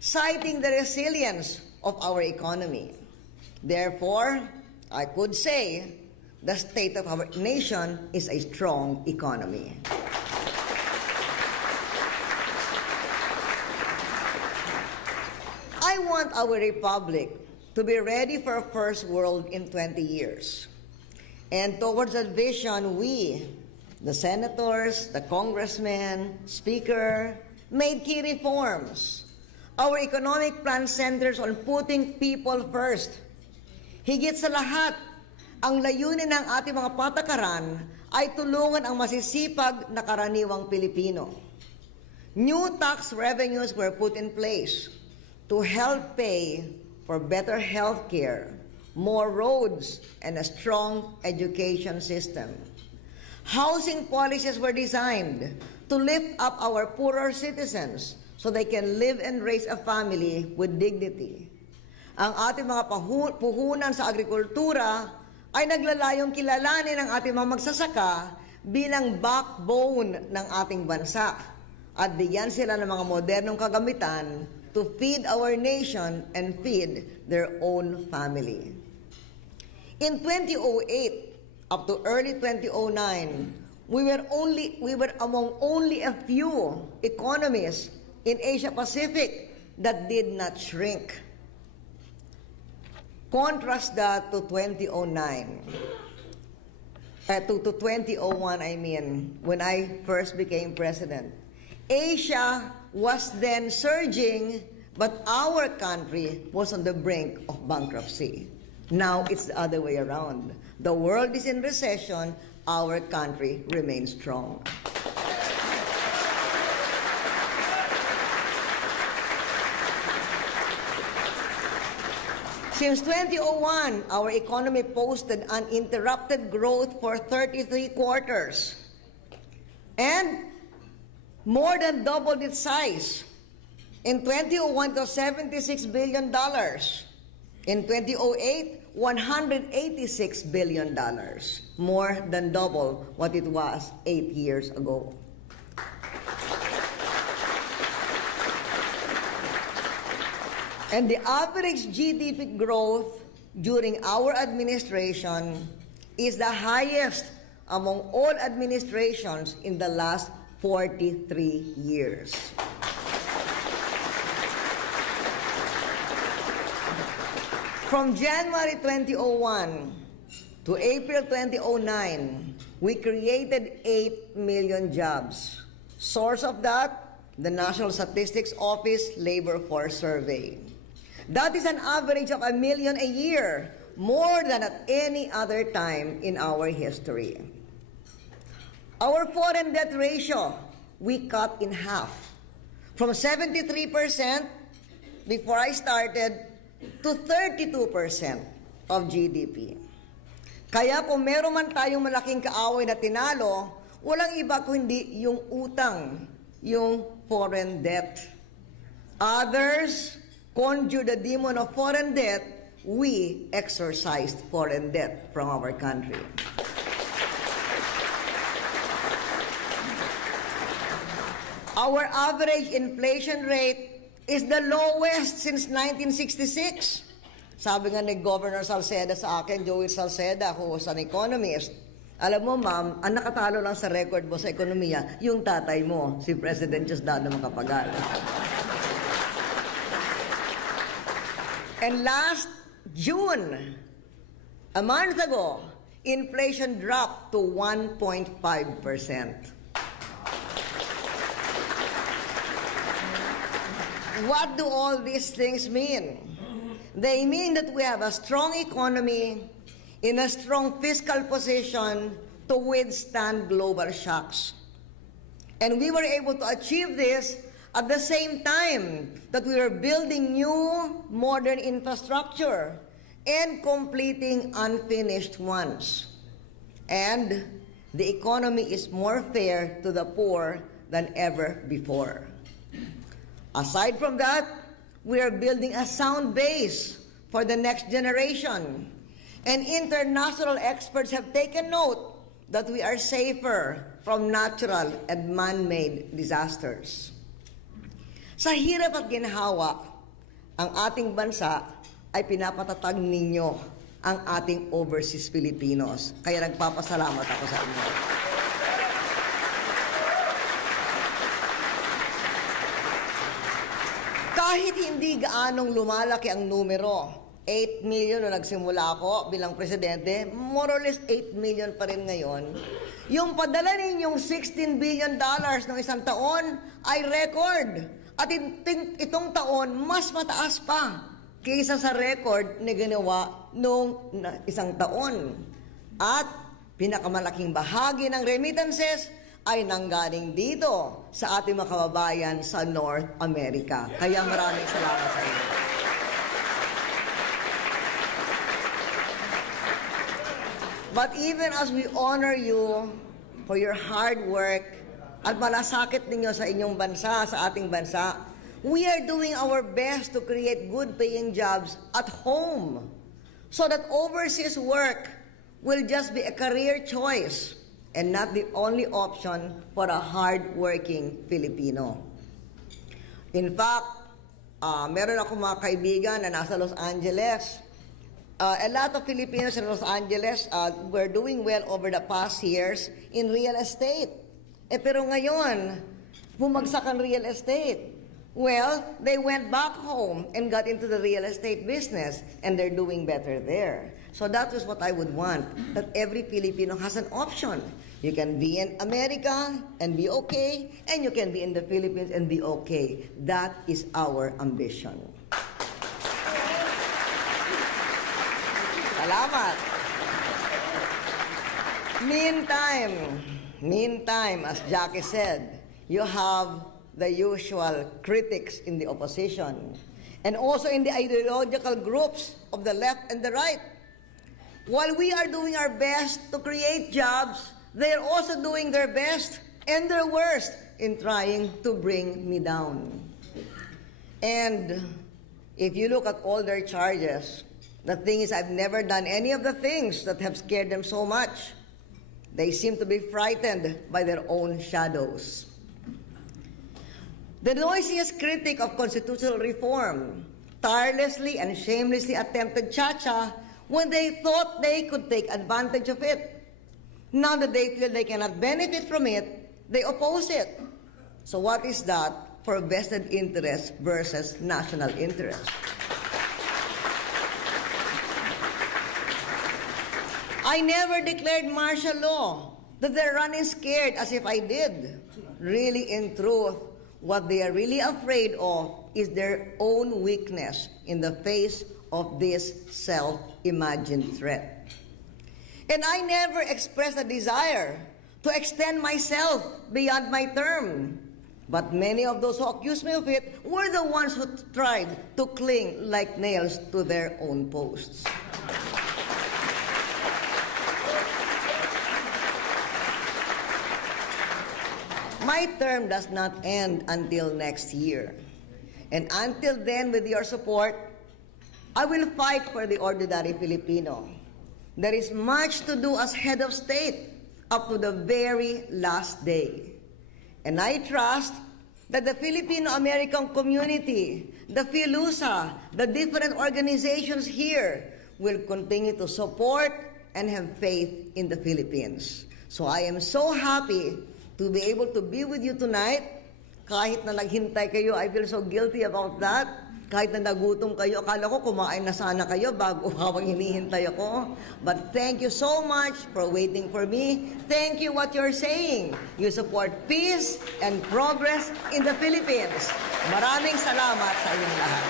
citing the resilience of our economy. Therefore, I could say the state of our nation is a strong economy. I want our republic to be ready for a first world in 20 years. And towards that vision, we, the senators, the congressmen, speaker, made key reforms. Our economic plan centers on putting people first. Higit sa lahat, ang layunin ng ating mga patakaran ay tulungan ang masisipag na karaniwang Pilipino. New tax revenues were put in place to help pay for better health care, more roads, and a strong education system. Housing policies were designed to lift up our poorer citizens so they can live and raise a family with dignity. Ang ating mga puhunan sa agrikultura ay naglalayong kilalanin ang ating mga magsasaka bilang backbone ng ating bansa at bigyan sila ng mga modernong kagamitan to feed our nation and feed their own family. In 2008 up to early 2009, we were among only a few economies in Asia Pacific that did not shrink. Contrast that to 2009. To 2001, I mean, when I first became president. Asia was then surging, but our country was on the brink of bankruptcy. Now it's the other way around. The world is in recession, our country remains strong. Since 2001, our economy posted uninterrupted growth for 33 quarters and more than doubled its size. In 2001, it was $76 billion. In 2008, $186 billion, more than double what it was 8 years ago. And the average GDP growth during our administration is the highest among all administrations in the last 43 years. From January 2001 to April 2009, we created 8 million jobs. Source of that, the National Statistics Office Labor Force Survey. That is an average of 1 million a year, more than at any other time in our history. Our foreign debt ratio, we cut in half. From 73% before I started to 32% of GDP. Kaya kung meron man tayong malaking kaaway na tinalo, walang iba kundi yung utang, yung foreign debt. Others conjure the demon of foreign debt, we exorcised foreign debt from our country. Our average inflation rate is the lowest since 1966. Sabi nga ni Governor Salceda sa akin, Joey Salceda, who was an economist, alam mo ma'am, ang nakatalo lang sa record mo sa ekonomiya, yung tatay mo, si President Diosdado Macapagal. And last June, a month ago, inflation dropped to 1.5%. What do all these things mean? They mean that we have a strong economy in a strong fiscal position to withstand global shocks. And we were able to achieve this at the same time that we were building new modern infrastructure and completing unfinished ones. And the economy is more fair to the poor than ever before. Aside from that, we are building a sound base for the next generation. And international experts have taken note that we are safer from natural and man-made disasters. Sa hirap at ginhawa, ang ating bansa ay pinapatatag ninyo ang ating overseas Filipinos. Kaya nagpapasalamat ako sa inyo. Kahit hindi gaanong lumalaki ang numero, 8 million nung nagsimula ako bilang presidente, more or less 8 million pa rin ngayon. Yung padala ninyong $16 billion ng isang taon ay record. At itong taon, mas mataas pa kaysa sa record na ginawa nung isang taon. At pinakamalaking bahagi ng remittances ay nanggaling dito sa ating mga kababayan sa North America. Kaya maraming salamat sa inyo. But even as we honor you for your hard work at malasakit ninyo sa inyong bansa, sa ating bansa, we are doing our best to create good-paying jobs at home so that overseas work will just be a career choice and not the only option for a hard-working Filipino. In fact, meron ako mga kaibigan na nasa Los Angeles. A lot of Filipinos in Los Angeles were doing well over the past years in real estate. Pero ngayon, bumagsak ang real estate. Well, they went back home and got into the real estate business, and they're doing better there. So that is what I would want, that every Filipino has an option. You can be in America and be okay, and you can be in the Philippines and be okay. That is our ambition. Salamat. Meantime, as Jackie said, you have the usual critics in the opposition and also in the ideological groups of the left and the right. While we are doing our best to create jobs, they are also doing their best and their worst in trying to bring me down. And if you look at all their charges, the thing is, I've never done any of the things that have scared them so much. They seem to be frightened by their own shadows. The noisiest critic of constitutional reform tirelessly and shamelessly attempted cha-cha when they thought they could take advantage of it. Now that they feel they cannot benefit from it, they oppose it. So what is that for vested interest versus national interest? I never declared martial law, that they're running scared as if I did. Really, in truth, what they are really afraid of is their own weakness in the face of this self-imagined threat. And I never expressed a desire to extend myself beyond my term. But many of those who accused me of it were the ones who tried to cling like nails to their own posts. My term does not end until next year. And until then, with your support, I will fight for the ordinary Filipino. There is much to do as head of state up to the very last day. And I trust that the Filipino-American community, the FILUSA, the different organizations here will continue to support and have faith in the Philippines. So I am so happy to be able to be with you tonight. Kahit na naghintay kayo, I feel so guilty about that. Kahit na nagutom kayo, akala ko kumain na sana kayo bago habang hinihintay ako. But thank you so much for waiting for me. Thank you what you're saying. You support peace and progress in the Philippines. Maraming salamat sa inyong lahat.